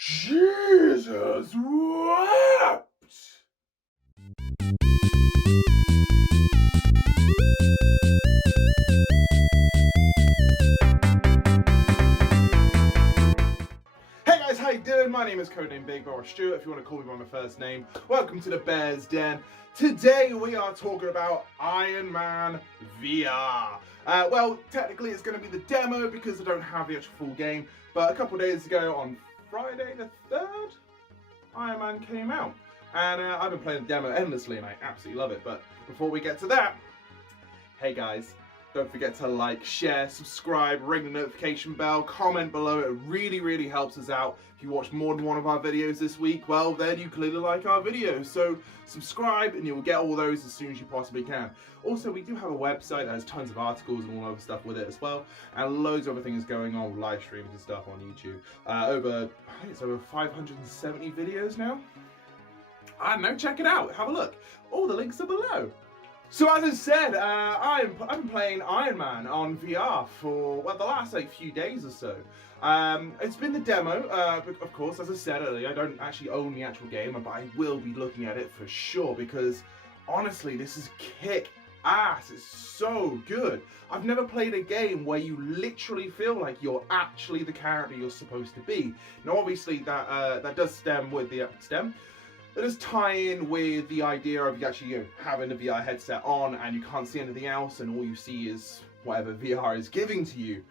Jesus wept! Hey guys, how you doing? My name is codename Big Bear Stuart, if you want to call me by my first name. Welcome to the Bear's Den. Today we are talking about Iron Man VR. Well, technically it's going to be the demo because I don't have the actual full game, but a couple of days ago on Friday the 3rd, Iron Man came out. And I've been playing the demo endlessly and I absolutely love it. But before we get to that, hey guys, don't forget to like, share, subscribe, ring the notification bell, comment below. It really helps us out. If you watch more than one of our videos this week, well then you clearly like our videos. So subscribe and you'll get all those as soon as you possibly can. Also, we do have a website that has tons of articles and all other stuff with it as well. And loads of other things going on with live streams and stuff on YouTube. I think it's over 570 videos now. I don't know, check it out, have a look. All the links are below. So as I said, I've been playing Iron Man on VR for, well, the last few days or so. It's been the demo, of course, as I said earlier, I don't actually own the actual game, but I will be looking at it for sure because, honestly, this is kick-ass. It's so good. I've never played a game where you literally feel like you're actually the character you're supposed to be. Now, obviously, that does stem with the It does tie in with the idea of you actually having a VR headset on and you can't see anything else and all you see is whatever VR is giving to you.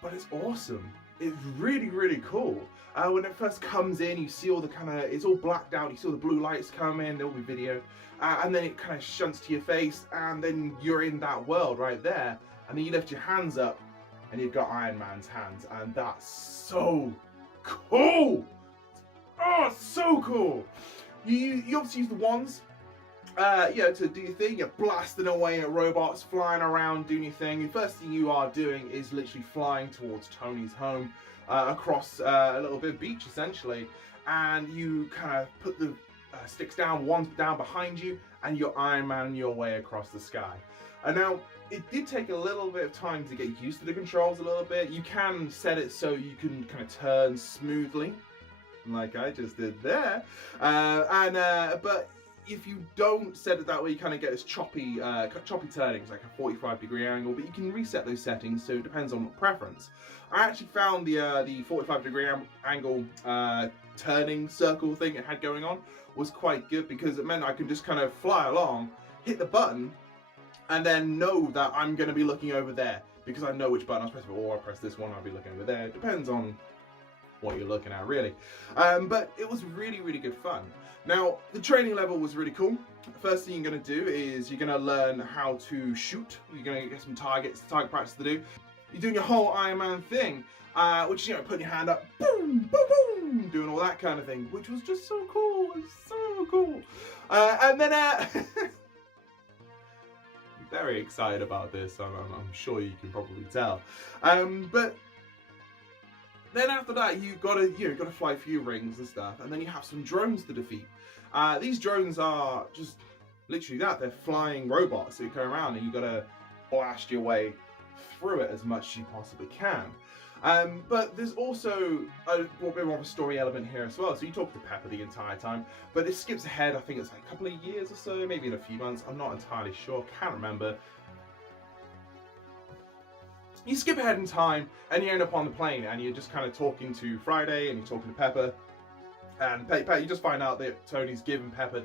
But it's awesome. It's really cool. When it first comes in, you see all the it's all blacked out, you see all the blue lights come in, there'll be video, and then it kind of shunts to your face and then you're in that world right there. And then you lift your hands up and you've got Iron Man's hands and that's so cool. Oh, it's so cool. You obviously use the wands, to do your thing. You're blasting away at robots, flying around, doing your thing. The first thing you are doing is literally flying towards Tony's home, across a little bit of beach essentially, and you kind of put the sticks down, wands down behind you, and you're Iron Man your way across the sky. And now, it did take a little bit of time to get used to the controls a little bit. You can set it so you can kind of turn smoothly, like I just did there, but if you don't set it that way, you kind of get this choppy turnings, like a 45-degree angle. But you can reset those settings, so it depends on preference. I actually found the 45-degree angle turning circle thing it had going on was quite good because it meant I could just kind of fly along, hit the button, and then know that I'm going to be looking over there because I know which button I was pressing. Or I press this one, I'll be looking over there. It depends on what you're looking at really, but it was really good fun. Now the training level was really cool. First thing you're going to do is you're going to learn how to shoot. You're going to get some target practice to do. You're doing your whole Iron Man thing, which is putting your hand up, boom, boom, boom, doing all that kind of thing, which was just so cool. It was so cool. And then I'm very excited about this. I'm sure you can probably tell, but then after that, you've got to fly a few rings and stuff, and then you have some drones to defeat. These drones are just literally that. They're flying robots that go around, and you've got to blast your way through it as much as you possibly can. But there's also a bit more of a story element here as well. So you talk to Pepper the entire time, but it skips ahead. I think it's like a couple of years or so, maybe in a few months. I'm not entirely sure. Can't remember. You skip ahead in time and you end up on the plane and you're just kind of talking to Friday and you're talking to Pepper, and you just find out that Tony's given Pepper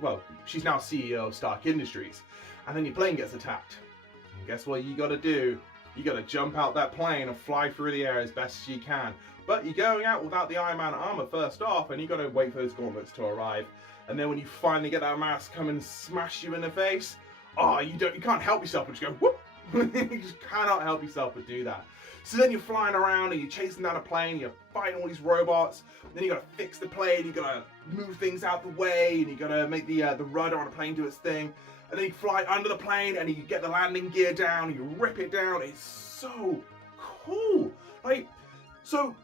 well, she's now CEO of Stark Industries, and then your plane gets attacked. And guess what you got to do? You got to jump out that plane and fly through the air as best as you can. But you're going out without the Iron Man armor first off, and you got to wait for those gauntlets to arrive. And then when you finally get that mask come and smash you in the face, oh, you can't help yourself but just go whoop. You just cannot help yourself but do that. So then you're flying around and you're chasing down a plane, you're fighting all these robots, then you gotta fix the plane, you gotta move things out the way, and you gotta make the rudder on the plane do its thing, and then you fly under the plane and you get the landing gear down, and you rip it down. It's so cool. Like, so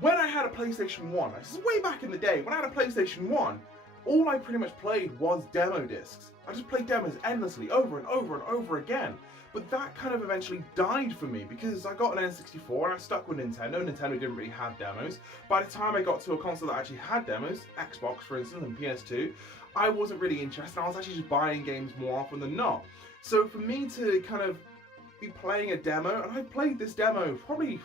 when I had a PlayStation 1, this is way back in the day, when I had a PlayStation 1, all I pretty much played was demo discs. I just played demos endlessly, over and over and over again. But that kind of eventually died for me because I got an N64 and I stuck with Nintendo. Nintendo didn't really have demos. By the time I got to a console that actually had demos, Xbox for instance and PS2, I wasn't really interested. I was actually just buying games more often than not. So for me to kind of be playing a demo, and I played this demo probably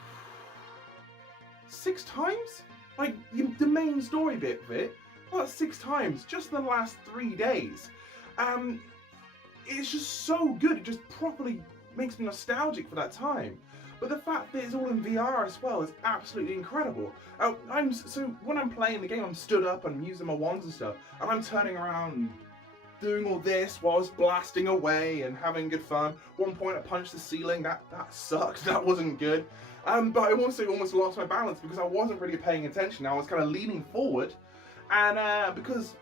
6 times? Like the main story bit of it, about 6 times, just in the last 3 days. It's just so good, it just properly makes me nostalgic for that time. But the fact that it's all in VR as well is absolutely incredible. So when I'm playing the game, I'm stood up and using my wands and stuff, and I'm turning around doing all this whilst blasting away and having good fun. One point I punched the ceiling, that sucked, that wasn't good. But I also almost lost my balance because I wasn't really paying attention. I was kind of leaning forward, and because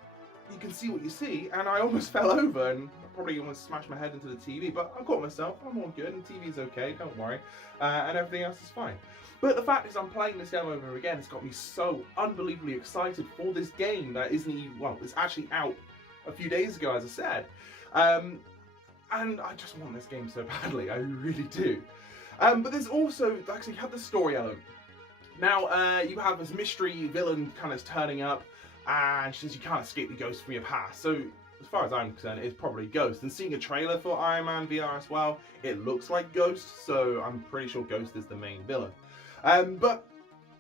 you can see what you see, and I almost fell over and probably almost smashed my head into the TV, but I caught myself, I'm all good, and TV's okay, don't worry, and everything else is fine. But the fact is, I'm playing this demo over again, it's got me so unbelievably excited for this game that isn't even, well, it's actually out a few days ago, as I said, and I just want this game so badly, I really do. But there's also, actually, you have the story element. Now, you have this mystery villain kind of turning up, and she says you can't escape the ghost from your past. So, as far as I'm concerned, it's probably Ghost. And seeing a trailer for Iron Man VR as well, it looks like Ghost, so I'm pretty sure Ghost is the main villain. But,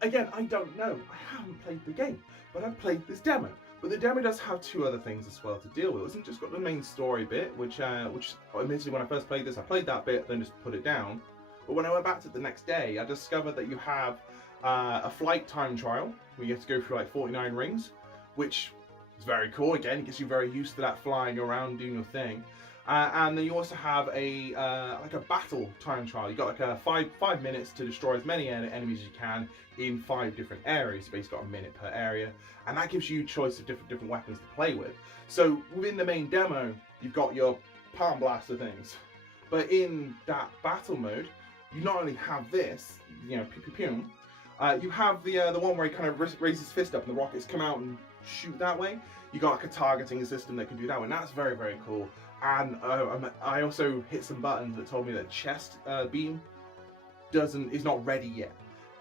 again, I don't know. I haven't played the game, but I've played this demo. But the demo does have 2 other things as well to deal with. It hasn't just got the main story bit, which admittedly when I first played this, I played that bit, then just put it down. But when I went back to it the next day, I discovered that you have a flight time trial, where you have to go through like 49 rings, which is very cool. Again, it gets you very used to that flying around doing your thing. And then you also have a like a battle time trial. You got like a 5 minutes to destroy as many enemies as you can in 5 different areas. You basically got a minute per area, and that gives you choice of different weapons to play with. So within the main demo, you've got your palm blaster things, but in that battle mode, you not only have this, you know, pew pew pew. You have the one where he kind of raises his fist up and the rockets come out and shoot that way. You got like a targeting system that can do that way, and that's very, very cool. And I also hit some buttons that told me that chest beam is not ready yet.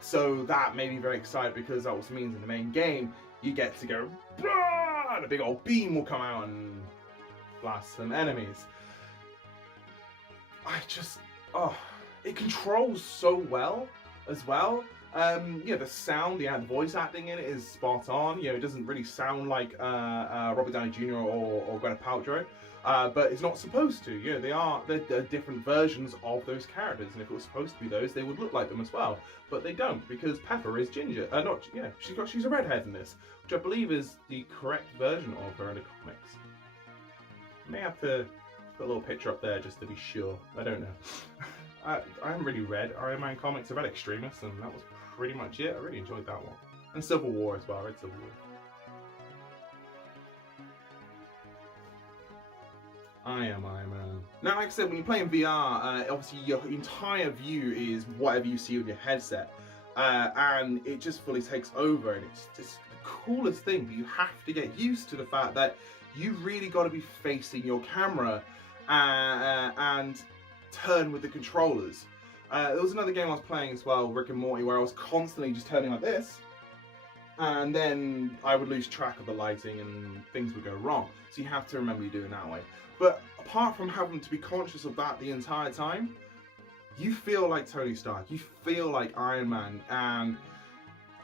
So that made me very excited because that also means in the main game you get to go, and a big old beam will come out and blast some enemies. It controls so well as well. Yeah, the sound, the voice acting in it is spot on. You know, it doesn't really sound like Robert Downey Jr. or Gwyneth Paltrow, but it's not supposed to. You know, they're different versions of those characters, and if it was supposed to be those, they would look like them as well. But they don't, because Pepper is ginger. She's a redhead in this, which I believe is the correct version of her in the comics. I may have to put a little picture up there just to be sure. I don't know. I haven't really read Iron Man comics. I read Extremis, and that was pretty much it. I really enjoyed that one. And Civil War as well. I read Civil War. I am Iron Man. Now, like I said, when you're playing VR, obviously your entire view is whatever you see on your headset. And it just fully takes over, and it's just the coolest thing. But you have to get used to the fact that you really got to be facing your camera and turn with the controllers. There was another game I was playing as well, Rick and Morty, where I was constantly just turning like this, and then I would lose track of the lighting and things would go wrong. So you have to remember you're doing that way. But apart from having to be conscious of that the entire time, you feel like Tony Stark, you feel like Iron Man, and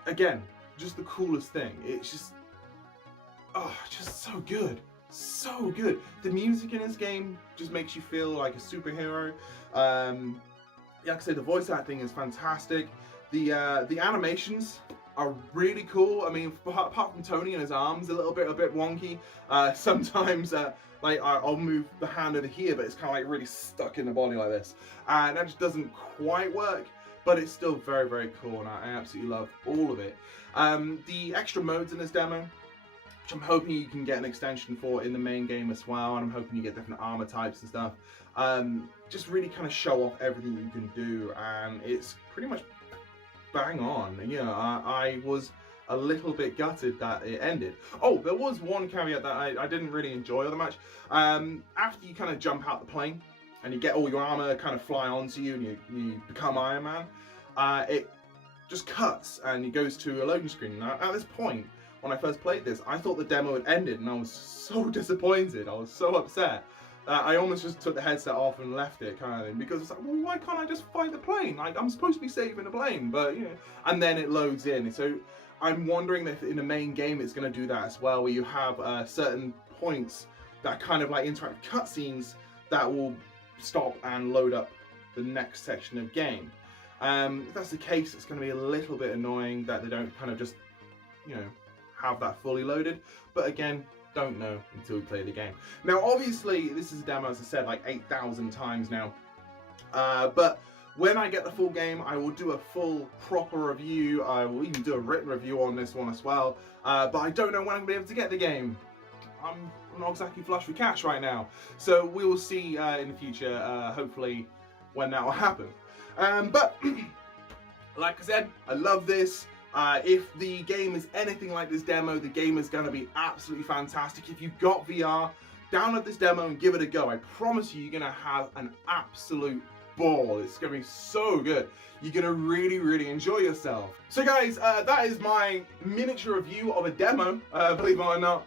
again, just the coolest thing. It's just, just so good. So good. The music in this game just makes you feel like a superhero. Like I said, the voice acting is fantastic. The animations are really cool. I mean, apart from Tony and his arms, a bit wonky. Sometimes, like I'll move the hand over here, but it's kind of like really stuck in the body like this, and that just doesn't quite work. But it's still very, very cool, and I absolutely love all of it. The extra modes in this demo, which I'm hoping you can get an extension for in the main game as well, and I'm hoping you get different armor types and stuff. Just really kind of show off everything you can do, and it's pretty much bang on. You know, I was a little bit gutted that it ended. Oh, there was one caveat that I didn't really enjoy all that much. After you kind of jump out the plane, and you get all your armor kind of fly onto you, and you become Iron Man, it just cuts and it goes to a loading screen. Now, at this point, when I first played this, I thought the demo had ended, and I was so disappointed. I was so upset. I almost just took the headset off and left it, kind of thing, because it's like, well, why can't I just fight the plane? Like, I'm supposed to be saving the plane, but, you know. And then it loads in. So I'm wondering if in the main game it's going to do that as well, where you have certain points that kind of like interactive cutscenes that will stop and load up the next section of game. If that's the case, it's going to be a little bit annoying that they don't kind of just, you know, have that fully loaded. But again, don't know until we play the game. Now, obviously, this is a demo, as I said, like 8,000 times now. But when I get the full game, I will do a full, proper review. I will even do a written review on this one as well. But I don't know when I'm going to be able to get the game. I'm not exactly flush with cash right now. So we will see in the future, hopefully, when that will happen. But, like I said, I love this. If the game is anything like this demo, the game is going to be absolutely fantastic. If you've got VR, download this demo and give it a go. I promise you, you're going to have an absolute ball. It's going to be so good. You're going to really, really enjoy yourself. So guys, that is my miniature review of a demo, believe it or not.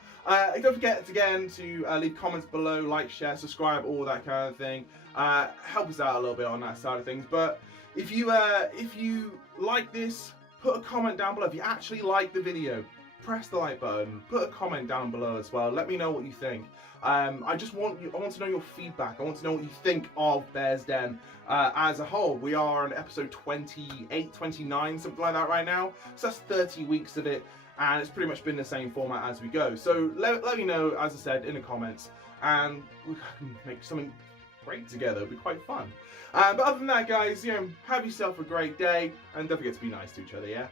Don't forget again to leave comments below, like, share, subscribe, all that kind of thing. Help us out a little bit on that side of things. But if you like this, put a comment down below. If you actually like the video, press the like button. Put a comment down below as well. Let me know what you think. I want to know your feedback. I want to know what you think of Bears Den as a whole. We are on episode 28, 29, something like that right now. So that's 30 weeks of it, and it's pretty much been the same format as we go. So let me know, as I said, in the comments, and we can make something great together. It'll be quite fun. But other than that, guys, you know, have yourself a great day, and don't forget to be nice to each other, yeah?